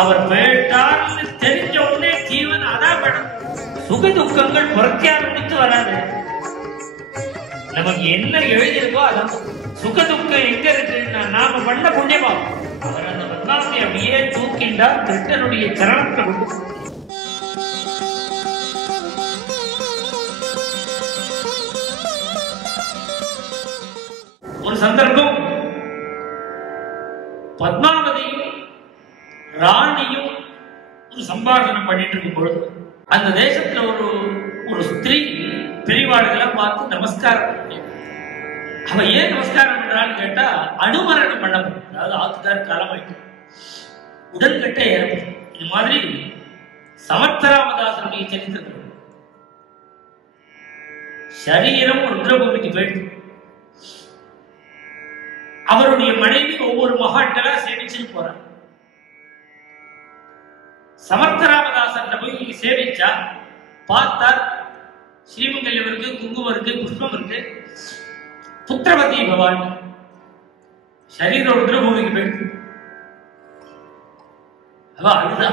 அவர் பேட்டால் தெரிஞ்ச உடனே ஜீவன் அதான் படம். சுக துக்கங்கள் புறத்தியார் முடித்து வராது. நமக்கு என்ன எழுதியிருக்கோ அதான். சுக துக்கம் எங்க இருக்கு? நாம பண்ண புண்ணியமா அவர் அந்த பத்மாவதி அப்படியே தூக்கின்றார் கிருஷ்ணனுடைய சரணத்தை கொண்டு. ஒரு சந்தர்ப்பம் பத்மாவதியும் ராணியும் ஒரு சம்பாஷணம் பண்ணிட்டு இருக்கும் பொழுது அந்த தேசத்துல ஒரு ஸ்திரீ பெரியவாளுகளை பார்த்து நமஸ்காரம். அவ ஏன் நமஸ்காரம் பண்றான்னு கேட்டா, அனுமரணம் பண்ண, அதாவது ஆத்துக்கார் காலமாயிட்டு உடன்கட்டை ஏற்படும். இது மாதிரி சமர்த்தராமதாசனுடைய சரித்திரத்தில் சரீரம் ருத்ரபூமிக்கு போயிட்டு அவருடைய மனைவி ஒவ்வொரு மகான்களா சேவிச்சுட்டு போறார். சமர்த்தராமதாசன் போய் சேவிச்சா பார்த்தார், ஸ்ரீமங்கல்யம் இருக்கு, குங்குமம் இருக்கு, புஷ்பம் இருக்கு, புத்திரவதி பவான் சரீர ருத்ரபூமிக்கு போயிட்டு அவ அழுதா.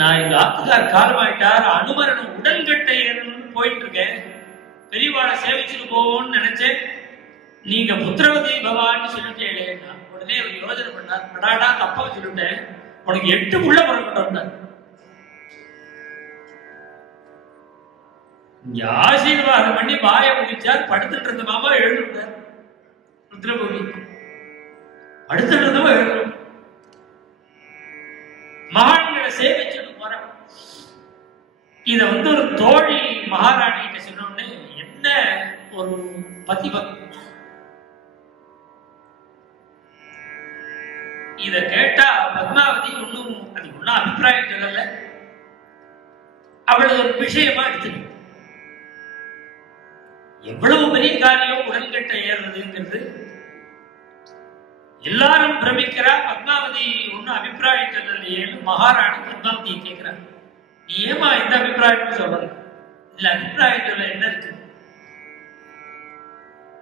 நான் எங்க ஆத்துக்கார் காலமாயிட்டார், அனுமரணம் உடன்கட்டை போயிட்டு இருக்கேன், பெரியவாளை சேவிச்சுட்டு போவோம்னு நினைச்சேன், நீங்க புத்திரவதி பவான்னு சொல்லிட்டே. உடனே அவர் யோஜனை பண்ணார், படாடா தப்பா சொல்லிட்டேன், உனக்கு 8 புள்ள பிறக்கட்டும். ஆசீர்வாதம் பண்ணி வாய முடிச்சார். படுத்துட்டு இருந்த மாமா எழுந்துட்டார். ருத்ரபூமி படுத்துட்டு இருந்தவங்க எழுந்து மகான்களை சேவிச்சுட்டு போற. இத ஒரு தோழி மகாராணி கிட்ட சொன்னோடனே, என்ன ஒரு பதிபக்தி. இத கேட்டா பத்மாவதி ஒன்னும் அபிப்பிராயம் சொல்லல. அவளது ஒரு விஷயமா எடுத்து எவ்வளவு பெரிய காரியம் உடன்கட்டை ஏறுறதுங்கிறது எல்லாரும் பிரமிக்கிறா. பத்மாவதி ஒன்னும் அபிப்பிராயம் சொல்லலையேன்னு மகாராணி பத்மாவதியை கேட்கிறார், நீ ஏமா இந்த அபிப்பிராயம் சொல்ற? இல்ல அபிப்பிராயம் சொல்ல என்ன இருக்கு?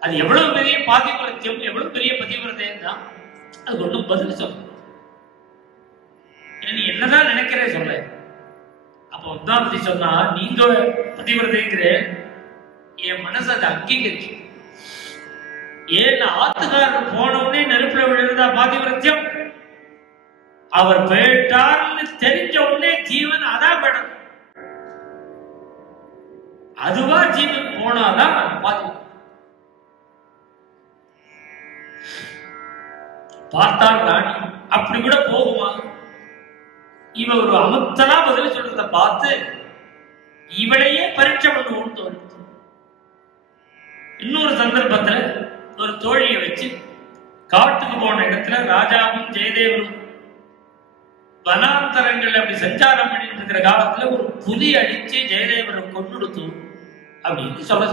அது எவ்வளவு பெரிய பாதிபத்தியம், எவ்வளவு பெரிய பதிவிரதையும் தான். அது ஒன்றும் பதில் சொல்ல, நீ என்னதான் நினைக்கிறே சொல்ல. அப்ப பத்மாவதி சொன்னா, நீங்க பதிவிரதைங்கிற என் மனசு அதை அங்கீகரிச்சு. ஏன் ஆத்துக்காரர் போனவுடனே நெருப்புல விழுந்தா பாதிவிரத்தியம், அவர் போயிட்டார்னு தெரிஞ்ச உடனே ஜீவன் அதான் படம். அதுவா ஜீவன் போனாதான் பாதி. பார்த்தால் ராணி அப்படி கூட போகுமா? இவ ஒரு அமுத்தலா பதில் சொல்றத பார்த்து இவளையே பரீட்சை பண்ணுவோம்னு தோணுது. இன்னொரு சந்தர்ப்பத்துல ஒரு தோழியை வச்சு காட்டுக்கு போன இடத்துல ராஜாவும் ஜெயதேவரும் வனாந்தரங்கள் அப்படி சஞ்சாரம் பண்ணிட்டு இருக்கிற காலத்துல ஒரு புலி அடிச்சு ஜெயதேவரை கொன்னுடுத்து அப்படின்னு சொல்ல.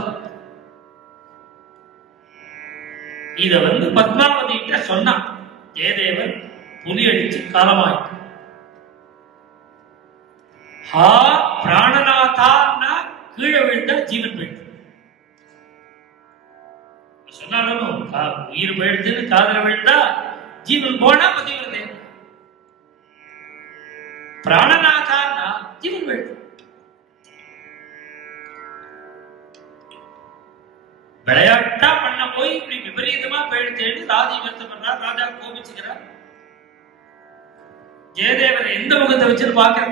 இத பத்மாவதி கிட்ட சொன்னான். ஜெயதேவர் புலி அடிச்சு காலமாயிட்டு, ஹா பிராணநாதான்னா கீழே விழுந்தா ஜீவன் போயிட்டு சொன்னாலும் உயிர் போயிடுச்சு, காதல விழுந்தா ஜீவன் போனா பதிவிரதை. பிராணநாதான்னா ஜீவன் போயிடுச்சு. விளையாட்டா பண்ண போய் இப்படி விபரீதமா போயிடுச்சேன்னு ராஜி வருத்தம் பண்றார். ராஜா கோபிச்சுக்கிறார். ஜெயதேவரை எந்த முகத்தை வச்சு பாக்குற?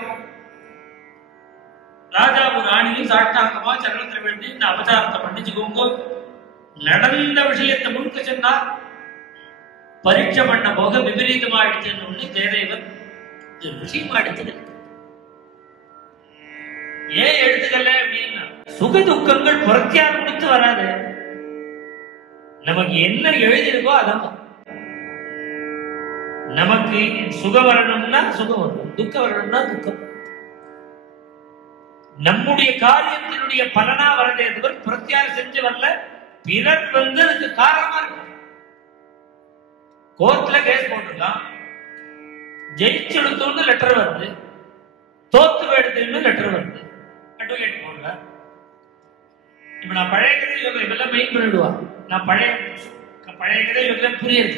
ராஜாவும் ராணியும் சாட்டாங்கமா சரணத்துல வேண்டி இந்த அபச்சாரத்தை பண்ணிச்சுக்கோங்க, நடந்த விஷயத்தை முழுக்க சொன்னார். பரீட்சை பண்ண போக விபரீதமாயிடுச்சுன்னு ஜெயதேவர் விஷயமா எடுத்துக்கல. ஏன் எடுத்துக்கல அப்படின்னா, சுக துக்கங்கள் புறத்தியார் முடித்து வராது. நமக்கு என்ன எழுதியிருக்கோ அதான். நமக்கு சுகம் வரணும்னா சுகம் வரும், துக்கம் வரணும்னா துக்கம். நம்முடைய காரியத்தினுடைய பலனா வரதே புறத்தியார் செஞ்சு வரல, பிறர் அதுக்கு காரணமா இருக்கு. கோர்ட்ல கேஸ் போட்டுருக்கான், ஜெயிச்செடுத்து லெட்டர் வருது, தோத்து எடுத்துன்னு லெட்டர் வருது, அட்வொகேட் போடல. இப்ப நான் பழைய கதை சொல்றேன், இவெல்லாம் மெயின் பண்ணிடுவா. நான் பழைய கதை சொல்றேன் புரியுது.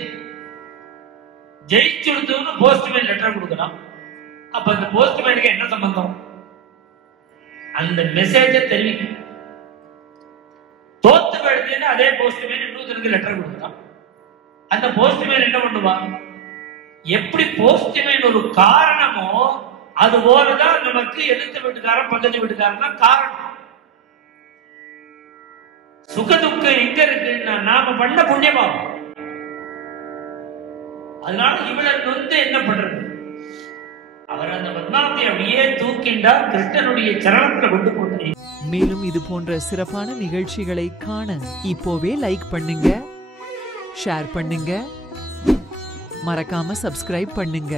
ஜெயிச்சுடுத்துன்னு போஸ்ட்மேன் லெட்டர் கொடுக்கலாம். அப்ப அந்த போஸ்ட்மேனுக்கு என்ன சம்பந்தம்? அந்த மெசேஜ தெரிவிக்கும். தோத்து போயிடுதுன்னு அதே போஸ்ட்மேன் இன்னொருத்தருக்கு லெட்டர் கொடுக்கலாம். அந்த போஸ்ட்மேன் என்ன பண்ணுவாங்க? எப்படி போஸ்ட்மேன் ஒரு காரணமோ அது போலதான் நமக்கு எதிர்த்து வீட்டுக்காரன் பக்கத்து வீட்டுக்காரன் தான் காரணம். சுகதுக்கம் எங்க இருக்குன்னா நாம பண்ண புண்ணியமாகும். அதனால இவளர் வந்து என்ன பண்றது? அவர் அந்த பத்மாவதி அப்படியே தூக்கிண்டார், கிருஷ்ணனுடைய சரணத்துல கொண்டு போட்டு. மேலும் இது போன்ற சிறப்பான நிகழ்ச்சிகளை காண இப்போவே லைக் பண்ணுங்க, ஷேர் பண்ணுங்க, மறக்காம சப்ஸ்கிரைப் பண்ணுங்க.